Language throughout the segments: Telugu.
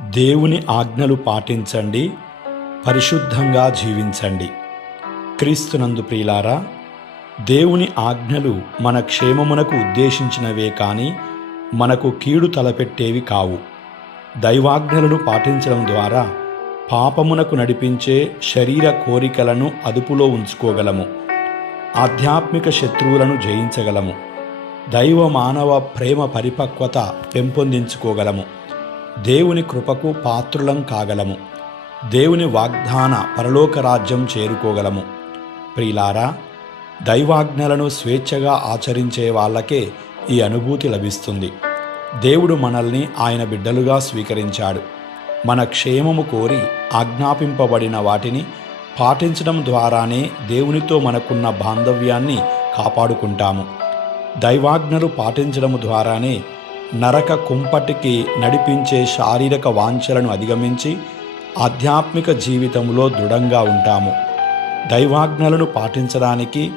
దేవుని ఆజ్ఞలు పాటించండి, పరిశుద్ధంగా జీవించండి. క్రీస్తునందు ప్రియులారా, దేవుని ఆజ్ఞలు మన క్షేమమునకు ఉద్దేశించినవే కాని మనకు కీడు తలపెట్టేవి కావు. దైవాజ్ఞలను పాటించడం ద్వారా పాపమునకు నడిపించే శరీర కోరికలను అదుపులో ఉంచుకోగలము. ఆధ్యాత్మిక శత్రువులను జయించగలము. దైవ మానవ ప్రేమ పరిపక్వత పెంపొందించుకోగలము. దేవుని కృపకు పాత్రులం కాగలము. దేవుని వాగ్దాన పరలోక రాజ్యం చేరుకోగలము. ప్రియులారా, దైవాజ్ఞలను స్వేచ్ఛగా ఆచరించే వాళ్ళకే ఈ అనుభూతి లభిస్తుంది. దేవుడు మనల్ని ఆయన బిడ్డలుగా స్వీకరించాడు. మన క్షేమము కోరి ఆజ్ఞాపింపబడిన వాటిని పాటించడం ద్వారానే దేవునితో మనకున్న బాంధవ్యాన్ని కాపాడుకుంటాము. దైవాజ్ఞలు పాటించడం ద్వారానే నరక కుంపటికి నడిపించే శారీరక వాంఛలను అధిగమించి ఆధ్యాత్మిక జీవితంలో దృఢంగా ఉంటాము. దైవాజ్ఞలను పాటించడానికి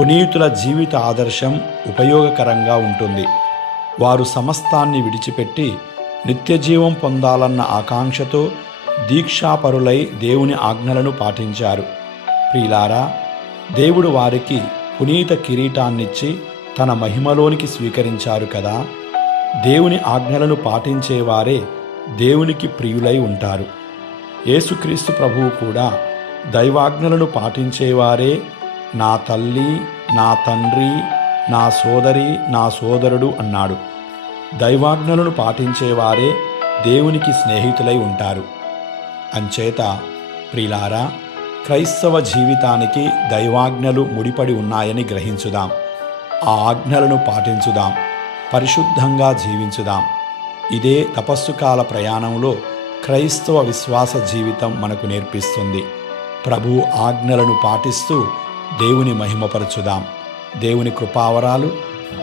పునీతుల జీవిత ఆదర్శం ఉపయోగకరంగా ఉంటుంది. వారు సమస్తాన్ని విడిచిపెట్టి నిత్యజీవం పొందాలన్న ఆకాంక్షతో దీక్షాపరులై దేవుని ఆజ్ఞలను పాటించారు. ప్రియులారా, దేవుడు వారికి పునీత కిరీటాన్నిచ్చి తన మహిమలోనికి స్వీకరించారు కదా. దేవుని ఆజ్ఞలను పాటించేవారే దేవునికి ప్రియులై ఉంటారు. యేసుక్రీస్తు ప్రభువు కూడా దైవాజ్ఞలను పాటించేవారే నా తల్లి, నా తండ్రి, నా సోదరి, నా సోదరుడు అన్నాడు. దైవాజ్ఞలను పాటించేవారే దేవునికి స్నేహితులై ఉంటారు. అంచేత ప్రియులారా, క్రైస్తవ జీవితానికి దైవాజ్ఞలు ముడిపడి ఉన్నాయని గ్రహించుదాం. ఆ ఆజ్ఞలను పాటించుదాం. పరిశుద్ధంగా జీవించుదాం. ఇదే తపస్సుకాల ప్రయాణంలో క్రైస్తవ విశ్వాస జీవితం మనకు నేర్పిస్తుంది. ప్రభు ఆజ్ఞలను పాటిస్తూ దేవుని మహిమపరచుదాం. దేవుని కృపావరాలు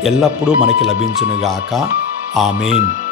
ఎల్లప్పుడూ మనకి లభించునుగాక. ఆమేన్.